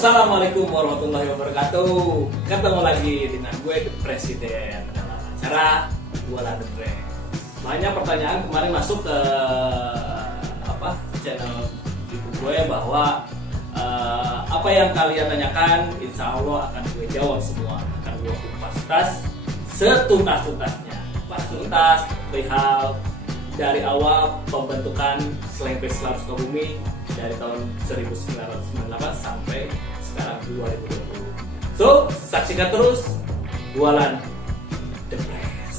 Assalamualaikum warahmatullahi wabarakatuh. Ketemu lagi dengan gue The Presiden dalam acara Jualan The Brand. Banyak pertanyaan kemarin masuk ke channel YouTube gue bahwa apa yang kalian tanyakan, insya Allah akan gue jawab semua. Akan gue kupas setuntas-tuntasnya. Kupas tuntas perihal dari awal pembentukan Slang Face Lab Sukabumi dari tahun 1998 sampai sekarang 2020. So, saksikan terus Jualan The Press.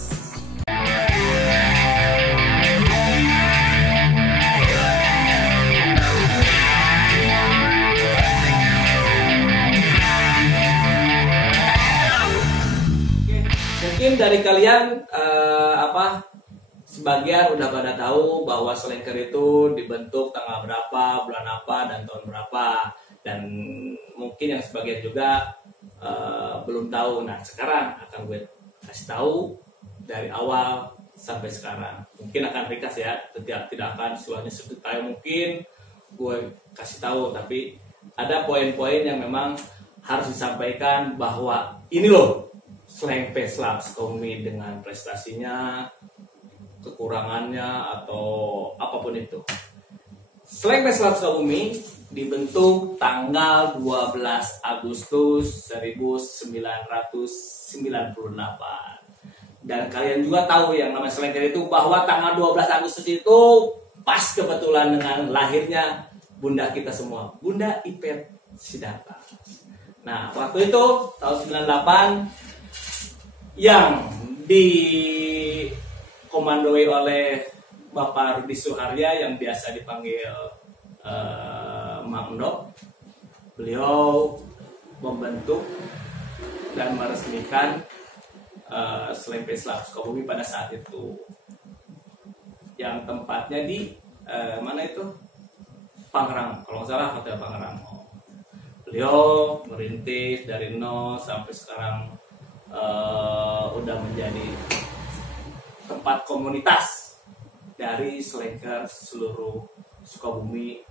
Mungkin dari kalian sebagian udah pada tahu bahwa Slanker itu dibentuk tanggal berapa, bulan apa, dan tahun berapa. Dan mungkin yang sebagian juga belum tahu. Nah, sekarang akan gue kasih tahu dari awal sampai sekarang. Mungkin akan ringkas ya, tidak akan semuanya sedetail mungkin gue kasih tahu. Tapi ada poin-poin yang memang harus disampaikan bahwa ini loh Slang Face Lab Sukabumi dengan prestasinya, kekurangannya, atau apapun itu. Slang Face Lab Sukabumi dibentuk tanggal 12 Agustus 1998. Dan kalian juga tahu yang namanya Slanker itu bahwa tanggal 12 Agustus itu pas kebetulan dengan lahirnya bunda kita semua, Bunda Ipet Sidarta. Nah, waktu itu tahun 98 yang dikomandoi oleh Bapak Rudi Suharya yang biasa dipanggil Mang Endo. Beliau membentuk dan meresmikan Slang Face Lab Sukabumi pada saat itu, yang tempatnya di mana itu? Pangerang, kalau nggak salah Hotel Pangerang. Beliau merintis dari nol sampai sekarang udah menjadi tempat komunitas dari Slanker seluruh Sukabumi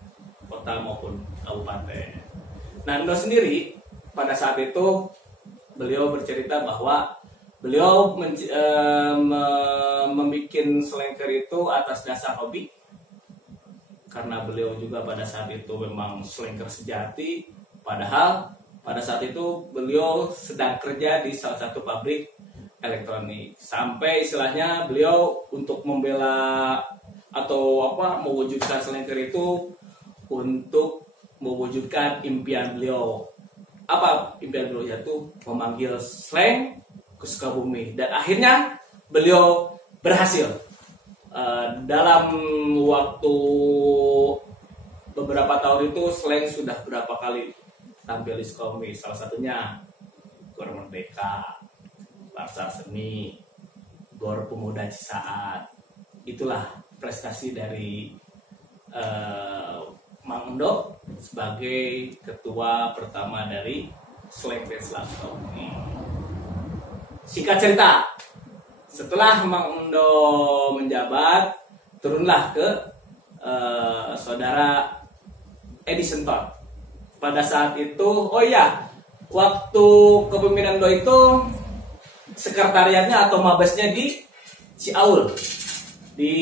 kota maupun kabupaten. Nah, Endo sendiri pada saat itu beliau bercerita bahwa beliau membuat Slanker itu atas dasar hobi, karena beliau juga pada saat itu memang Slanker sejati. Padahal pada saat itu beliau sedang kerja di salah satu pabrik elektronik. Sampai istilahnya beliau untuk membela atau mewujudkan Slanker itu untuk mewujudkan impian beliau. Apa impian beliau? Yaitu memanggil slang ke Sukabumi. Dan akhirnya beliau berhasil. Dalam waktu beberapa tahun itu slang sudah berapa kali tampil di Sukabumi, salah satunya Gor Merdeka, Pasar Seni, Gor Pemuda Cisaat. Itulah prestasi dari Mang Endo sebagai ketua pertama dari Slang Face Lab Sukabumi. Singkat cerita, setelah Mang Endo menjabat, turunlah ke saudara Edison Todd. Pada saat itu, waktu kepemimpinan Endo itu sekretariatnya atau mabesnya di Ciaul, di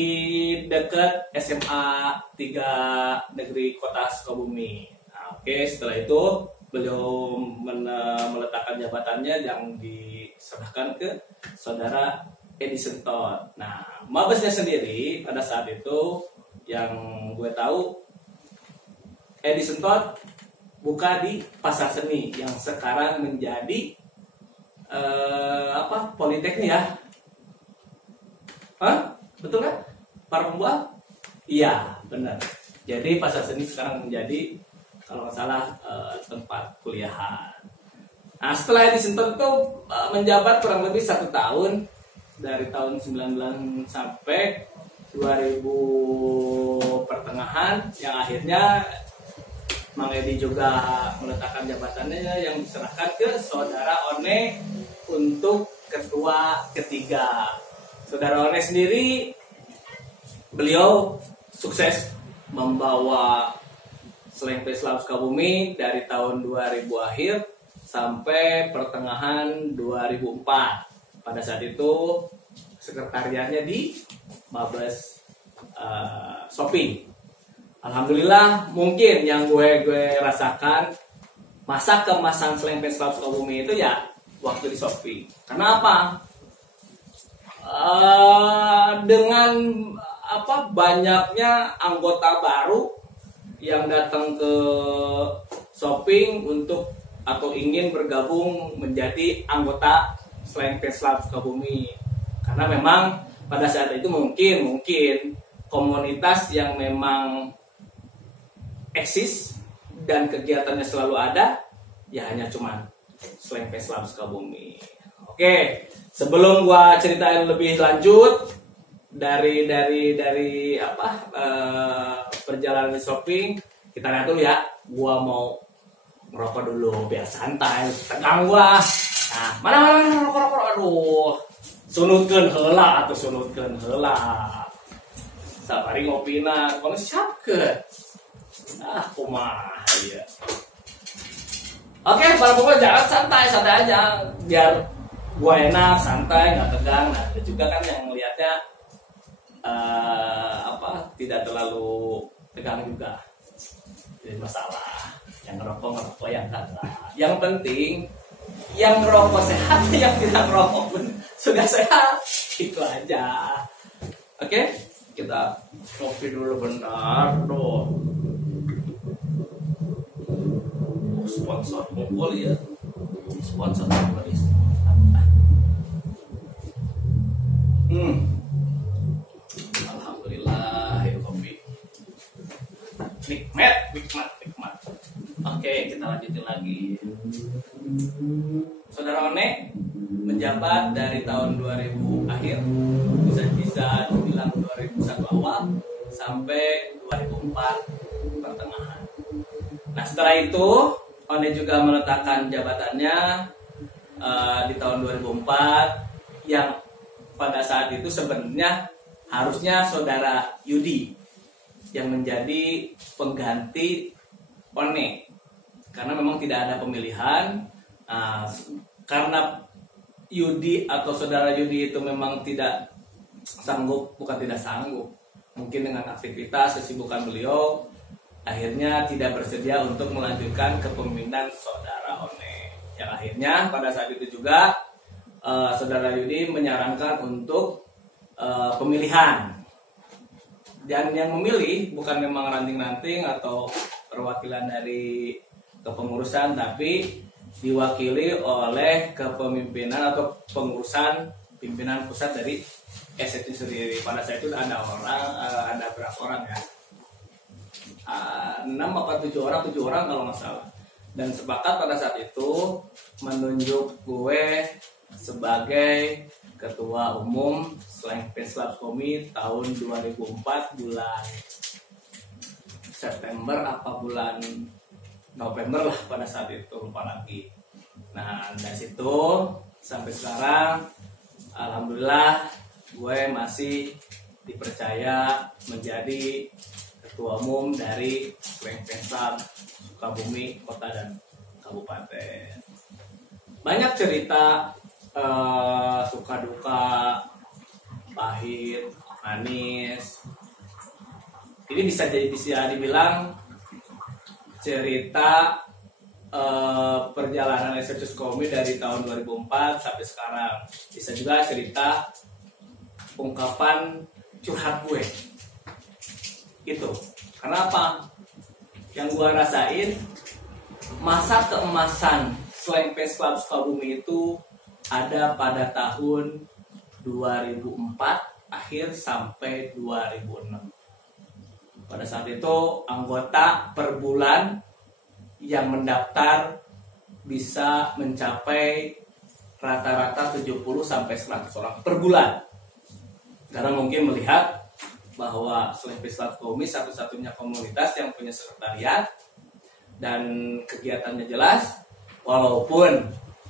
dekat SMA 3 Negeri Kota Sukabumi. Nah, setelah itu beliau meletakkan jabatannya yang diserahkan ke saudara Edison Todd. Nah, mabesnya sendiri pada saat itu yang gue tahu, Edison Todd buka di Pasar Seni yang sekarang menjadi Politeknik ya? Betul kan? Para pembuat? Iya, benar. Jadi Pasar Seni sekarang menjadi, kalau nggak salah, tempat kuliahan. Nah, setelah Edison Todd itu menjabat kurang lebih 1 tahun, dari tahun 19 sampai 2000 pertengahan, yang akhirnya Mang Edi juga meletakkan jabatannya yang diserahkan ke saudara One untuk ketua ketiga. Saudara One sendiri, beliau sukses membawa Slang Face Lab Sukabumi dari tahun 2000 akhir sampai pertengahan 2004. Pada saat itu sekretariatnya di Mabes Shopping. Alhamdulillah, mungkin yang gue rasakan masa kemasan Slang Face Lab Sukabumi itu ya waktu di Shopping. Kenapa? Dengan banyaknya anggota baru yang datang ke Shopping untuk atau ingin bergabung menjadi anggota Slang Face Lab Sukabumi. Karena memang pada saat itu mungkin komunitas yang memang eksis dan kegiatannya selalu ada ya hanya cuman Slang Face Lab Sukabumi. Oke, sebelum gua ceritain lebih lanjut dari perjalanan di Shopping, kita lihat dulu ya. Gua mau ngerokok dulu biar santai, tegang gua. Nah, mana rokok. Aduh. Sunutkeun heula atuh sunutkeun heula. Sabari ngopina, kono siapkeun. Kumaha ya. Oke, para pokoknya jangan santai aja biar gua enak, santai, nggak tegang. Nah, ada juga kan yang melihatnya tidak terlalu tegang juga. Jadi masalah. Yang ngerokok yang enggak. Yang penting yang ngerokok sehat, yang tidak ngerokok pun sudah sehat. Itu aja. Oke, kita kopi dulu bentar. Sponsor kumpul ya. Sponsor kumpul. Alhamdulillah itu kopi. Nikmat. Oke, kita lanjutin lagi. Saudara One menjabat dari tahun 2000 akhir, bisa dibilang 2001 awal sampai 2004 pertengahan. Nah, setelah itu One juga meletakkan jabatannya di tahun 2004 yang pada saat itu sebenarnya harusnya saudara Yudi yang menjadi pengganti One, karena memang tidak ada pemilihan. Karena Yudi atau saudara Yudi itu memang tidak sanggup, mungkin dengan aktivitas kesibukan beliau, akhirnya tidak bersedia untuk melanjutkan kepemimpinan saudara One. Yang akhirnya pada saat itu juga saudara Yudi menyarankan untuk pemilihan. Dan yang memilih bukan memang ranting-ranting atau perwakilan dari kepengurusan, tapi diwakili oleh kepemimpinan atau pengurusan pimpinan pusat dari SFT sendiri. Pada saat itu ada berapa orang ya? 6 atau 7 orang kalau nggak salah. Dan sepakat pada saat itu menunjuk gue sebagai ketua umum Slang Face Lab Sukabumi tahun 2004 bulan September apa bulan November lah pada saat itu, lupa lagi. Nah, dari situ sampai sekarang alhamdulillah gue masih dipercaya menjadi ketua umum dari Slang Face Lab Sukabumi Kota dan Kabupaten. Banyak cerita suka duka, pahit, manis. Ini bisa dibilang cerita perjalanan SFC Sukabumi dari tahun 2004 sampai sekarang. Bisa juga cerita ungkapan curhat gue. Itu. Kenapa? Yang gue rasain masa keemasan Slang Face Lab Sukabumi itu ada pada tahun 2004 akhir sampai 2006. Pada saat itu anggota per bulan yang mendaftar bisa mencapai rata-rata 70 sampai 100 orang per bulan. Karena mungkin melihat bahwa Slang Face Lab Sukabumi satu-satunya komunitas yang punya sekretariat dan kegiatannya jelas, walaupun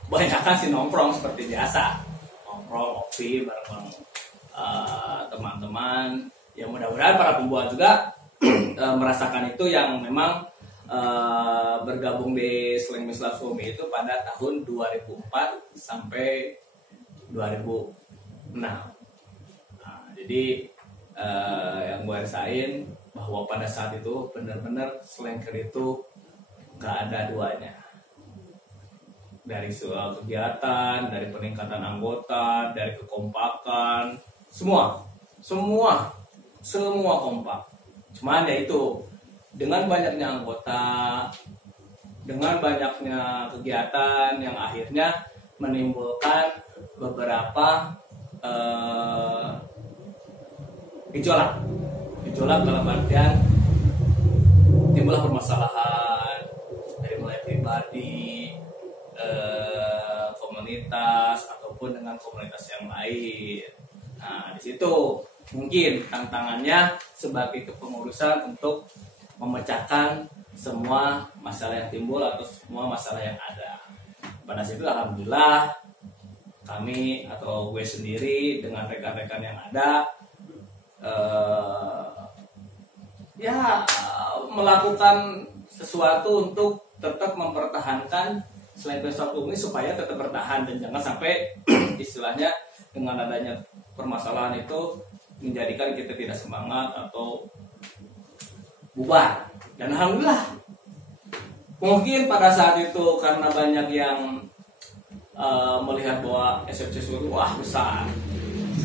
kebanyakan sih nongkrong seperti biasa, nongkrong, ngopi bareng teman-teman. Ya mudah-mudahan para pembuat juga merasakan itu, yang memang bergabung di Slang Mislah Sumi itu pada tahun 2004 sampai 2006. Nah, jadi yang gue rasain bahwa pada saat itu benar-benar Slanker itu gak ada duanya. Dari soal kegiatan, dari peningkatan anggota, dari kekompakan, semua kompak. Cuman ya itu, dengan banyaknya anggota, dengan banyaknya kegiatan yang akhirnya menimbulkan beberapa gejolak dalam artian timbullah permasalahan dari mulai pribadi, komunitas ataupun dengan komunitas yang lain. Nah, di situ mungkin tantangannya sebagai kepengurusan untuk memecahkan semua masalah yang timbul atau semua masalah yang ada. Pada situ alhamdulillah kami atau gue sendiri dengan rekan-rekan yang ada ya melakukan sesuatu untuk tetap mempertahankan Slang Mislah Sumi supaya tetap bertahan dan jangan sampai istilahnya dengan adanya permasalahan itu menjadikan kita tidak semangat atau bubar. Dan alhamdulillah mungkin pada saat itu karena banyak yang melihat bahwa SFC Sulu wah besar,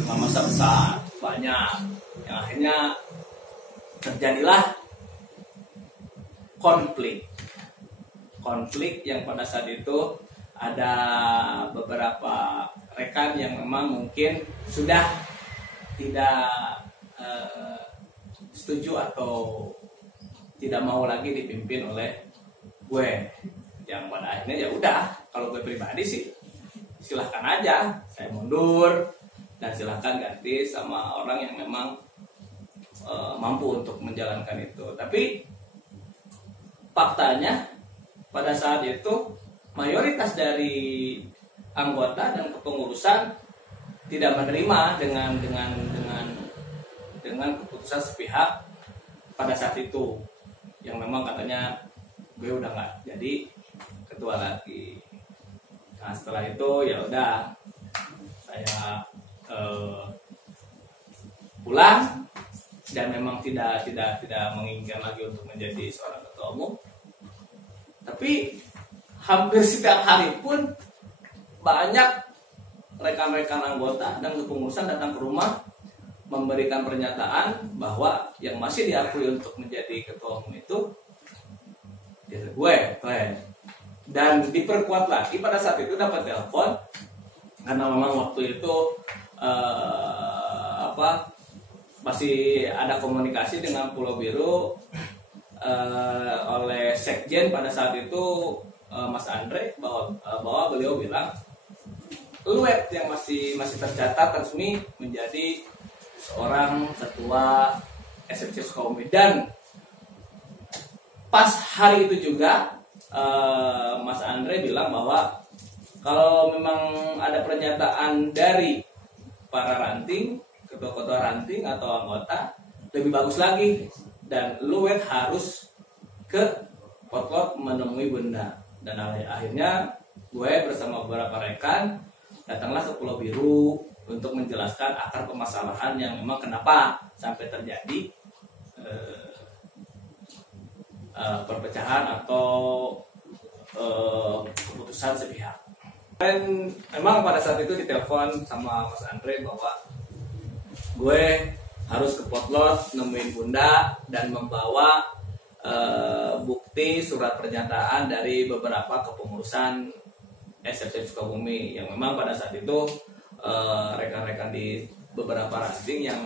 masa besar, banyak, yang akhirnya terjadilah konflik yang pada saat itu ada beberapa rekan yang memang mungkin sudah tidak setuju atau tidak mau lagi dipimpin oleh gue, yang pada akhirnya ya udah, kalau gue pribadi sih silahkan aja saya mundur dan silahkan ganti sama orang yang memang mampu untuk menjalankan itu. Tapi faktanya pada saat itu mayoritas dari anggota dan kepengurusan tidak menerima dengan keputusan sepihak pada saat itu, yang memang katanya gue udah nggak jadi ketua lagi. Nah setelah itu ya udah saya pulang dan memang tidak menginginkan lagi untuk menjadi seorang ketua umum. Tapi hampir setiap hari pun banyak rekan-rekan anggota dan kepengurusan datang ke rumah memberikan pernyataan bahwa yang masih diakui untuk menjadi ketua umum itu ya gue. Dan diperkuat lagi pada saat itu dapat telepon karena memang waktu itu masih ada komunikasi dengan Pulau Biru oleh Sekjen pada saat itu Mas Andre, bahwa beliau bilang Luet yang masih tercatat resmi menjadi seorang ketua SFC Sukabumi. Dan pas hari itu juga Mas Andre bilang bahwa kalau memang ada pernyataan dari para ranting, ketua-ketua ranting atau anggota, lebih bagus lagi, dan Luet harus ke Potlot menemui Bunda. Dan akhirnya gue bersama beberapa rekan datanglah ke Pulau Biru untuk menjelaskan akar permasalahan yang memang kenapa sampai terjadi perpecahan atau keputusan sepihak. Dan memang pada saat itu ditelepon sama Mas Andre bahwa gue harus ke Potlot nemuin Bunda dan membawa bukti surat pernyataan dari beberapa kepengurusan SFC Sukabumi yang memang pada saat itu rekan-rekan di beberapa ranting yang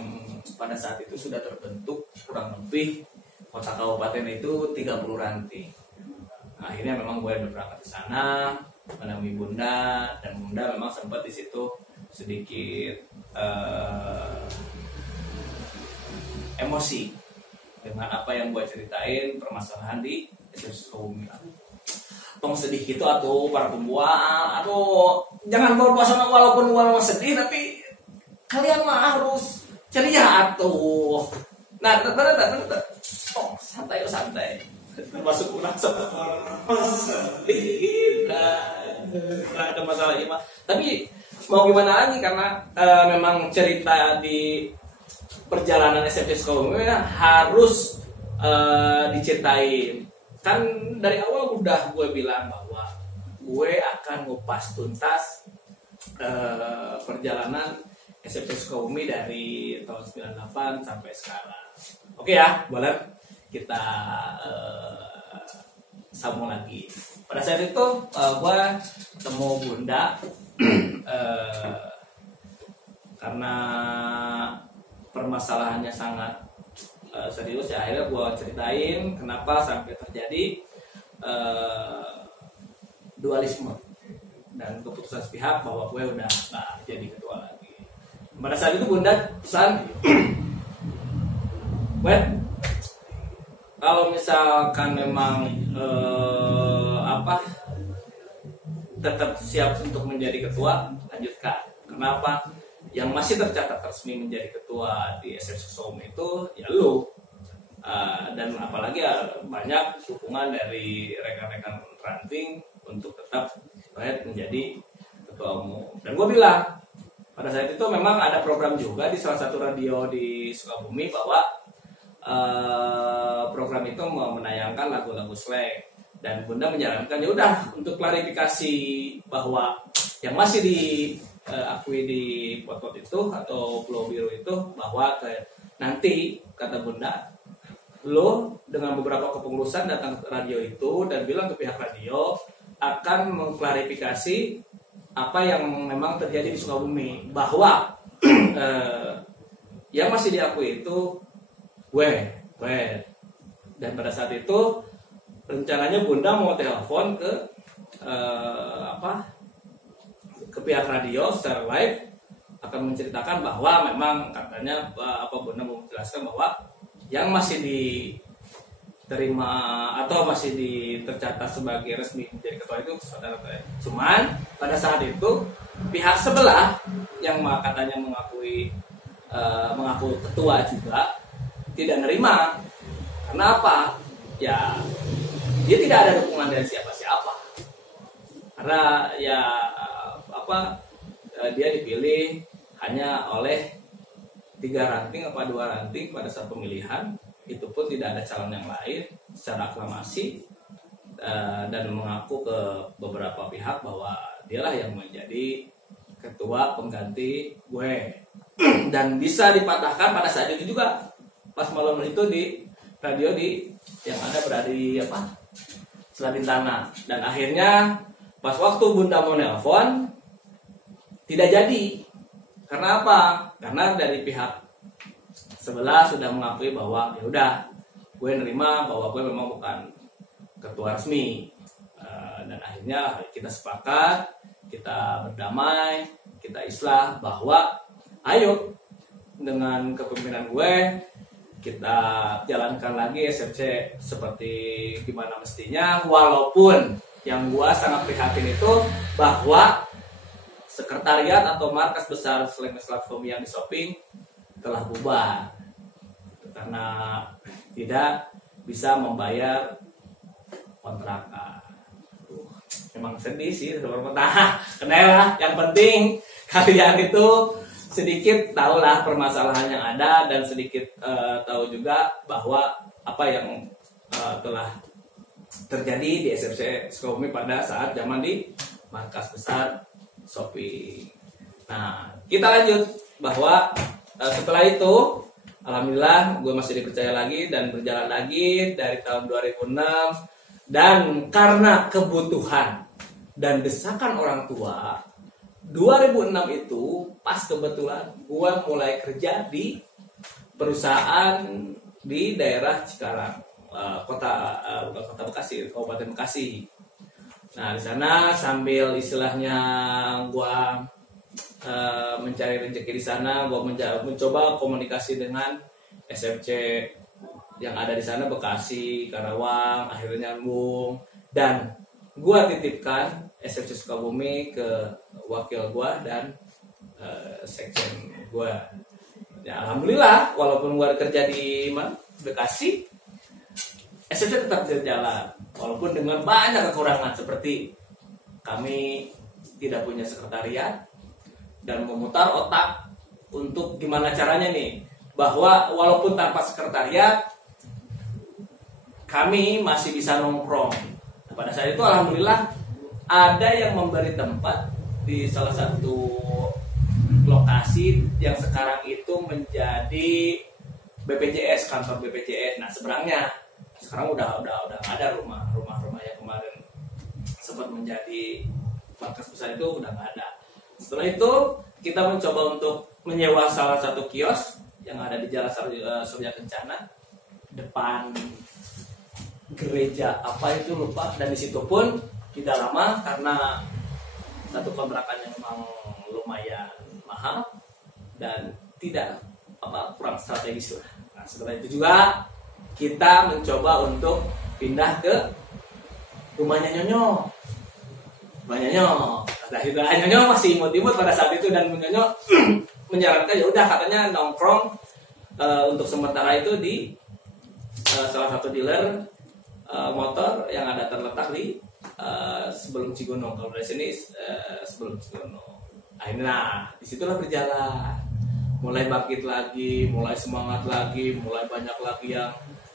pada saat itu sudah terbentuk kurang lebih kota kabupaten itu 30 ranting. Nah, akhirnya memang gue berangkat ke sana menemui Bunda, dan Bunda memang sempat di situ sedikit emosi dengan apa yang gue ceritain permasalahan di SFC Sukabumi. Tong sedih gitu atau para pembuat, atau jangan bawa suasana walaupun sedih, tapi kalian mah harus ceria atuh. Nah, santai. termasuk kurang sepakat ada masalah iman. Tapi mau gimana lagi, karena memang cerita di perjalanan SMC Sukabumi harus diceritain. Kan dari awal udah gue bilang bahwa gue akan ngupas tuntas perjalanan SMC Sukabumi dari tahun 98 sampai sekarang. Oke ya, boleh kita sambung lagi. Pada saat itu gue ketemu Bunda karena permasalahannya sangat serius ya. Akhirnya gue ceritain kenapa sampai terjadi dualisme dan keputusan sepihak bahwa gue udah gak jadi ketua lagi. Pada saat itu Bunda pesan, kalau misalkan memang tetap siap untuk menjadi ketua, lanjutkan. Kenapa? Yang masih tercatat resmi menjadi ketua di SMC Sukabumi itu ya lu. Dan apalagi banyak dukungan dari rekan-rekan ranting untuk tetap menjadi ketua umum. Dan gue bilang pada saat itu memang ada program juga di salah satu radio di Sukabumi bahwa program itu menayangkan lagu-lagu slang, dan Bunda menyarankan ya udah untuk klarifikasi bahwa yang masih diakui di pot-pot itu atau pulau biru itu, bahwa nanti kata Bunda, lo dengan beberapa kepengurusan datang ke radio itu dan bilang ke pihak radio akan mengklarifikasi apa yang memang terjadi di Sukabumi, bahwa yang masih diakui itu gue. Dan pada saat itu rencananya Bunda mau telepon ke pihak radio secara live, akan menceritakan bahwa memang katanya Bunda mau menjelaskan bahwa yang masih diterima atau masih tercatat sebagai resmi menjadi ketua itu saudara. Cuman pada saat itu pihak sebelah yang katanya mengaku ketua juga tidak nerima. Karena apa? Ya dia tidak ada dukungan dari siapa-siapa. Karena ya dia dipilih hanya oleh 3 ranting apa 2 ranting pada saat pemilihan, itu pun tidak ada calon yang lain secara aklamasi, dan mengaku ke beberapa pihak bahwa dialah yang menjadi ketua pengganti gue. Dan bisa dipatahkan pada saat itu juga, pas malam itu di radio yang berada di Selabintana. Dan akhirnya pas waktu Bunda mau nelpon tidak jadi. Karena apa? Karena dari pihak sebelah sudah mengakui bahwa ya udah, gue nerima bahwa gue memang bukan ketua resmi. Dan akhirnya kita sepakat, kita berdamai, kita islah bahwa ayo dengan kepemimpinan gue kita jalankan lagi SMC seperti gimana mestinya. Walaupun yang gue sangat prihatin itu bahwa sekretariat atau markas besar Slang Islam yang di Shopping telah bubar karena tidak bisa membayar kontrakan. Memang sedih sih sebenarnya. Kenapa? Yang penting kalian itu sedikit tahulah permasalahan yang ada, dan sedikit tahu juga bahwa apa yang telah terjadi di SMC Sukabumi pada saat zaman di markas besar Shopping. Nah, kita lanjut bahwa setelah itu alhamdulillah gue masih dipercaya lagi dan berjalan lagi dari tahun 2006, dan karena kebutuhan dan desakan orang tua 2006 itu pas kebetulan gue mulai kerja di perusahaan di daerah Cikarang, bukan kota Bekasi, Kabupaten Bekasi. Nah di sana sambil istilahnya gue mencari rezeki di sana, gue mencoba komunikasi dengan SMC yang ada di sana, Bekasi, Karawang, akhirnya nyambung, dan gue titipkan SMC Sukabumi ke wakil gue dan sekjen gue. Ya, alhamdulillah walaupun gue kerja di Bekasi, SFC tetap berjalan walaupun dengan banyak kekurangan seperti kami tidak punya sekretariat dan memutar otak untuk gimana caranya nih bahwa walaupun tanpa sekretariat kami masih bisa nongkrong. Nah, pada saat itu alhamdulillah ada yang memberi tempat di salah satu lokasi yang sekarang itu menjadi BPJS, kantor BPJS. Nah, seberangnya sekarang udah nggak ada rumah yang kemarin sempat menjadi markas besar itu udah nggak ada. Setelah itu kita mencoba untuk menyewa salah satu kios yang ada di Jalan Surya Kencana depan gereja apa itu lupa, dan di situ pun tidak lama karena satu kontrakan yang memang lumayan mahal dan tidak kurang strategis lah. Nah, setelah itu juga kita mencoba untuk pindah ke rumahnya Nyonyo. Nah, itu Nyonyo masih imut-imut pada saat itu dan Nyonyo menyarankan ya udah katanya nongkrong untuk sementara itu di salah satu dealer motor yang ada terletak di sebelum Cigono. Kalau dari sini sebelum Cigono. Nah, disitulah berjalan, mulai bangkit lagi, mulai semangat lagi, mulai banyak lagi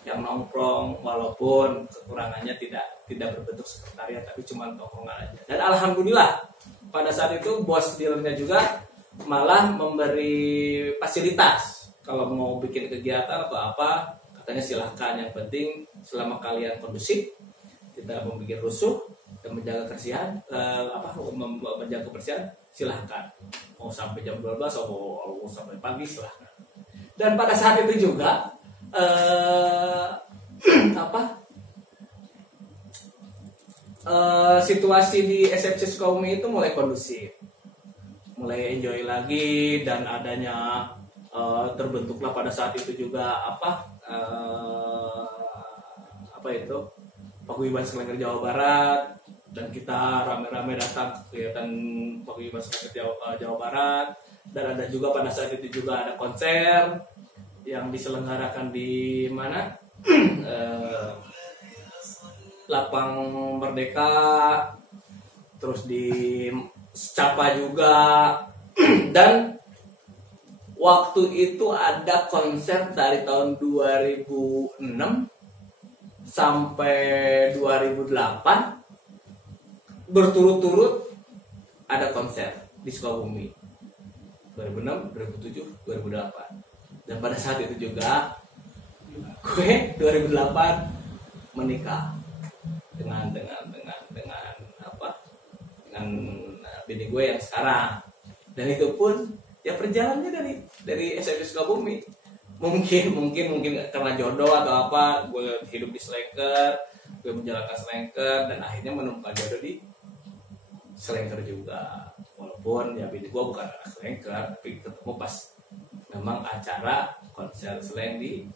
yang nongkrong walaupun kekurangannya tidak berbentuk sekretariat tapi cuma nongkrongan aja. Dan alhamdulillah pada saat itu bos dealernya juga malah memberi fasilitas kalau mau bikin kegiatan atau apa, katanya silahkan, yang penting selama kalian kondusif, tidak membuat rusuh dan menjaga kebersihan, menjaga kebersihan, silahkan. Mau sampai jam 12 atau mau sampai pagi silahkan. Dan pada saat itu juga situasi di SFC Sukabumi itu mulai kondusif, mulai enjoy lagi, dan adanya terbentuklah pada saat itu juga Paguyuban Selengker Jawa Barat, dan kita rame-rame datang ke kegiatan Paguyuban Selengker Jawa Barat. Dan ada juga pada saat itu juga ada konser yang diselenggarakan di mana Lapang Merdeka, terus di Secapa juga. Dan waktu itu ada konser dari tahun 2006 sampai 2008 berturut-turut ada konser di Sukabumi. 2006, 2007, 2008. Dan pada saat itu juga gue 2008 menikah dengan bini gue yang sekarang. Dan itu pun ya perjalanannya dari SFC Sukabumi. Mungkin karena jodoh atau apa, gue hidup di Selengker, gue menjalankan Selengker, dan akhirnya menemukan jodoh di Selengker juga. Walaupun ya bini gue bukan anak Selengker, tapi ketemu pas memang acara konser Seleng di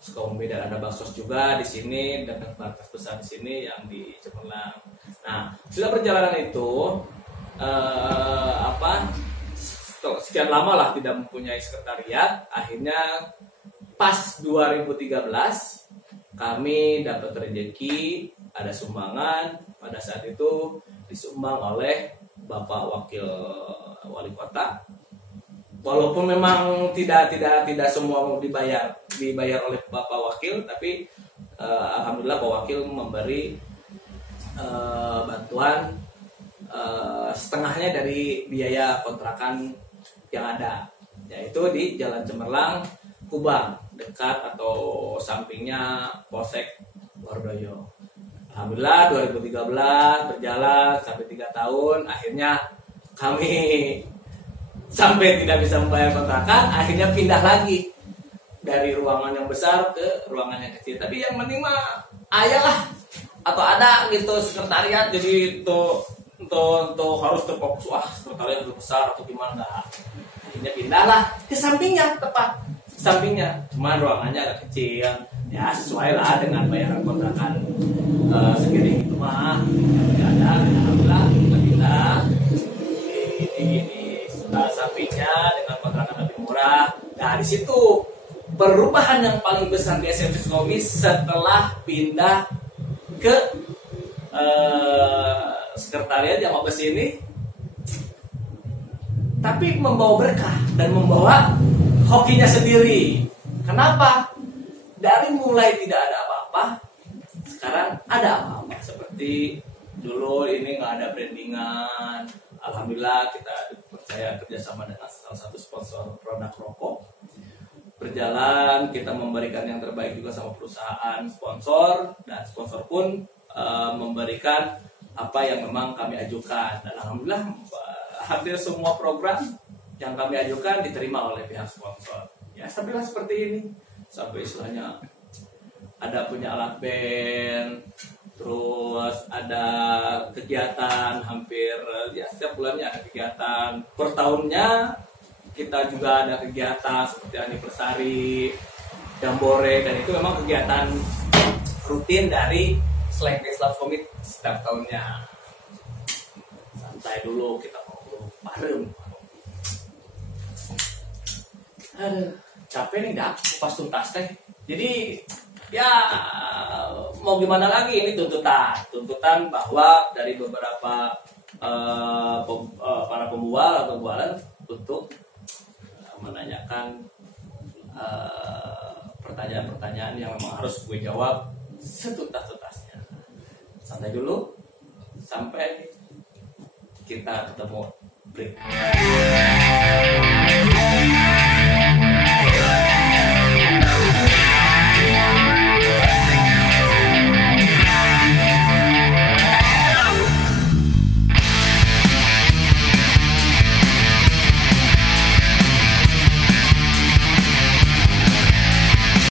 Sukabumi, dan ada baksos juga di sini, dan markas besar di sini yang di Cemerlang. Nah, setelah perjalanan itu sekian lama lah tidak mempunyai sekretariat, akhirnya pas 2013 kami dapat rezeki, ada sumbangan. Pada saat itu disumbang oleh Bapak Wakil Wali Kota. Walaupun memang tidak semua mau dibayar oleh Bapak Wakil, tapi alhamdulillah Pak Wakil memberi bantuan setengahnya dari biaya kontrakan yang ada, yaitu di Jalan Cemerlang, Kubang, dekat atau sampingnya Polsek Wardoyo. Alhamdulillah 2013 berjalan sampai 3 tahun, akhirnya kami sampai tidak bisa membayar kontrakan, akhirnya pindah lagi dari ruangan yang besar ke ruangan yang kecil. Tapi yang penting mah ayalah atau ada gitu sekretariat, jadi untuk harus terfokus, sekretariat itu besar atau gimana, enggak. Akhirnya pindahlah ke sampingnya, tepat sampingnya, cuma ruangannya agak kecil, ya sesuai lah dengan bayaran kontrakan segini itu mah. Tidak ada, alhamdulillah kita pindah ini sampingnya dengan kontrakan lebih murah. Nah di situ perubahan yang paling besar di SMC Sukabumi setelah pindah ke sekretariat yang mau ke sini, tapi membawa berkah dan membawa hokinya sendiri. Kenapa? Dari mulai tidak ada apa-apa, sekarang ada apa-apa. Seperti dulu ini nggak ada brandingan, alhamdulillah kita percaya kerjasama dengan salah satu sponsor produk rokok. Berjalan, kita memberikan yang terbaik juga sama perusahaan sponsor, dan sponsor pun memberikan apa yang memang kami ajukan, dan alhamdulillah hampir semua program yang kami ajukan diterima oleh pihak sponsor. Ya sampailah seperti ini, sampai istilahnya ada punya alat band, terus ada kegiatan hampir ya setiap bulannya ada kegiatan. Per tahunnya kita juga ada kegiatan seperti anniversary, jambore, dan itu memang kegiatan rutin dari Selengke Love Commit setiap tahunnya. Santai dulu, kita ngobrol bareng. Aduh, capek nih dah pas tuntas teh. Jadi ya mau gimana lagi, ini tuntutan bahwa dari beberapa para pembual atau bualan untuk menanyakan pertanyaan-pertanyaan yang memang harus gue jawab setuntas-tuntasnya. Santai dulu sampai kita ketemu break.